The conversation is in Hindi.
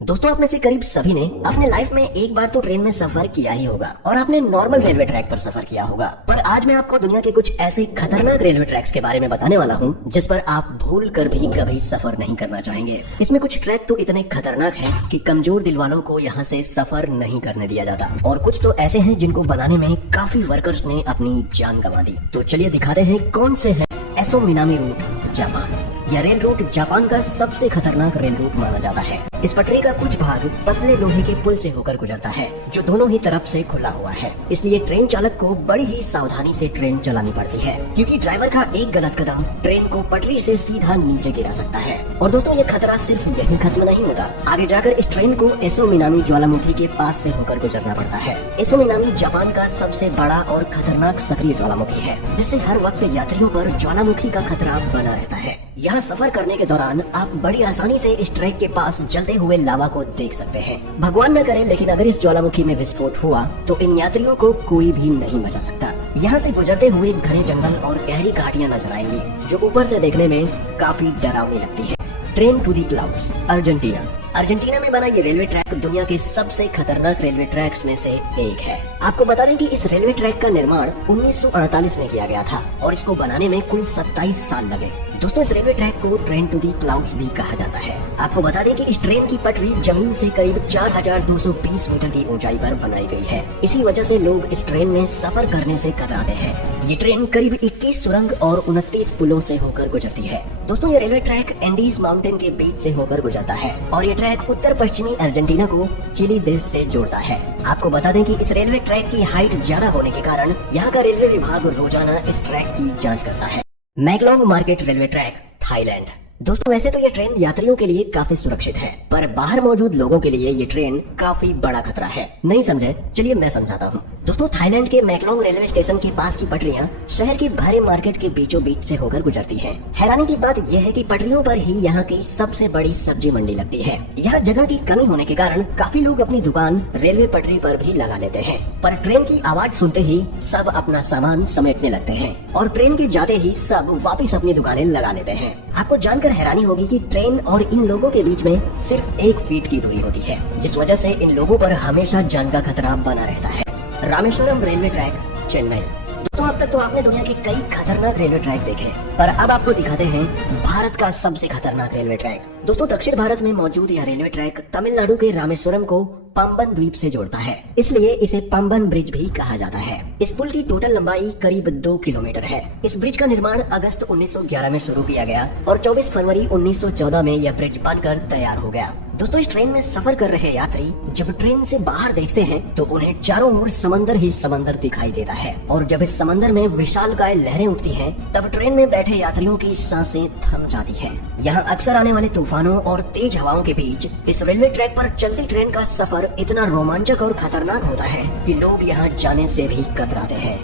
दोस्तों, आप में से करीब सभी ने अपने लाइफ में एक बार तो ट्रेन में सफर किया ही होगा और आपने नॉर्मल रेलवे ट्रैक पर सफर किया होगा। पर आज मैं आपको दुनिया के कुछ ऐसे खतरनाक रेलवे ट्रैक्स के बारे में बताने वाला हूँ जिस पर आप भूल कर भी कभी सफर नहीं करना चाहेंगे। इसमें कुछ ट्रैक तो इतने खतरनाक हैं कि कमजोर दिल वालों को यहाँ से सफर नहीं करने दिया जाता, और कुछ तो ऐसे हैं जिनको बनाने में काफी वर्कर्स ने अपनी जान गंवा दी। तो चलिए दिखाते हैं कौन से है एसो मिनामी रूट, जापान। यह रेल रूट जापान का सबसे खतरनाक रेल रूट माना जाता है। इस पटरी का कुछ भाग पतले लोहे के पुल से होकर गुजरता है जो दोनों ही तरफ से खुला हुआ है। इसलिए ट्रेन चालक को बड़ी ही सावधानी से ट्रेन चलानी पड़ती है, क्योंकि ड्राइवर का एक गलत कदम ट्रेन को पटरी से सीधा नीचे गिरा सकता है। और दोस्तों, ये खतरा सिर्फ यहीं खत्म नहीं होता। आगे जाकर इस ट्रेन को एसो मिनामी ज्वालामुखी के पास से होकर गुजरना पड़ता है। एसो मिनामी जापान का सबसे बड़ा और खतरनाक सक्रिय ज्वालामुखी है, जिससे हर वक्त यात्रियों पर ज्वालामुखी का खतरा बना रहता है। यहाँ सफर करने के दौरान आप बड़ी आसानी से इस ट्रैक के पास जलते हुए लावा को देख सकते हैं। भगवान न करे, लेकिन अगर इस ज्वालामुखी में विस्फोट हुआ तो इन यात्रियों को कोई भी नहीं बचा सकता। यहाँ से गुजरते हुए घने जंगल और गहरी घाटियाँ नजर आएंगी जो ऊपर से देखने में काफी डरावनी लगती है। Train to the clouds, Argentina. Argentina में बना ये रेलवे ट्रैक दुनिया के सबसे खतरनाक रेलवे ट्रैक्स में से एक है। आपको बता दें कि इस रेलवे ट्रैक का निर्माण 1948 में किया गया था और इसको बनाने में कुल 27 साल लगे। दोस्तों, इस रेलवे ट्रैक को ट्रेन टू दी क्लाउड्स भी कहा जाता है। आपको बता दें कि इस ट्रेन की पटरी जमीन से करीब 4220 मीटर की ऊंचाई पर बनाई गई है। इसी वजह से लोग इस ट्रेन में सफर करने से कतराते हैं। ये ट्रेन करीब 21 सुरंग और 29 पुलों से होकर गुजरती है। दोस्तों, ये रेलवे ट्रैक एंडीज माउंटेन के बीच से होकर गुजरता है और ये ट्रैक उत्तर पश्चिमी अर्जेंटीना को चिली देश से जोड़ता है। आपको बता दें कि इस रेलवे ट्रैक की हाइट ज्यादा होने के कारण यहाँ का रेलवे विभाग रोजाना इस ट्रैक की जाँच करता है। मैगलोंग मार्केट रेलवे ट्रैक, थाईलैंड। दोस्तों, वैसे तो ये ट्रेन यात्रियों के लिए काफी सुरक्षित है, पर बाहर मौजूद लोगों के लिए ये ट्रेन काफी बड़ा खतरा है। नहीं समझे? चलिए मैं समझाता हूँ। दोस्तों, थाईलैंड के मैगलोंग रेलवे स्टेशन के पास की पटरियां शहर के भारे मार्केट के बीचों बीच से होकर गुजरती हैं। हैरानी की बात यह है कि पटरियों पर ही यहाँ की सबसे बड़ी सब्जी मंडी लगती है। यहाँ जगह की कमी होने के कारण काफी लोग अपनी दुकान रेलवे पटरी पर भी लगा लेते हैं, पर ट्रेन की आवाज सुनते ही सब अपना सामान समेटने लगते हैं और ट्रेन के जाते ही सब वापिस अपनी दुकानें लगा लेते हैं। आपको जानकर हैरानी होगी कि ट्रेन और इन लोगों के बीच में सिर्फ 1 फीट की दूरी होती है, जिस वजह से इन लोगों पर हमेशा जान का खतरा बना रहता है। Rameswaram railway track, Chennai. दोस्तों, अब तक तो आपने दुनिया के कई खतरनाक रेलवे ट्रैक देखे, पर अब आपको दिखाते हैं भारत का सबसे खतरनाक रेलवे ट्रैक। दोस्तों, दक्षिण भारत में मौजूद यह रेलवे ट्रैक तमिलनाडु के रामेश्वरम को पंबन द्वीप से जोड़ता है, इसलिए इसे पंबन ब्रिज भी कहा जाता है। इस पुल की टोटल लंबाई करीब 2 किलोमीटर है। इस ब्रिज का निर्माण अगस्त 1911 में शुरू किया गया और 24 फरवरी 1914 में यह ब्रिज बनकर तैयार हो गया। दोस्तों, इस ट्रेन में सफर कर रहे यात्री जब ट्रेन से बाहर देखते हैं तो उन्हें चारों ओर समंदर ही समंदर दिखाई देता है, और जब इस समंदर में विशालकाय लहरें उठती हैं, तब ट्रेन में बैठे यात्रियों की सांसें थम जाती हैं। यहाँ अक्सर आने वाले तूफानों और तेज हवाओं के बीच इस रेलवे ट्रैक पर चलती ट्रेन का सफर इतना रोमांचक और खतरनाक होता है कि लोग यहाँ जाने से भी कतराते हैं।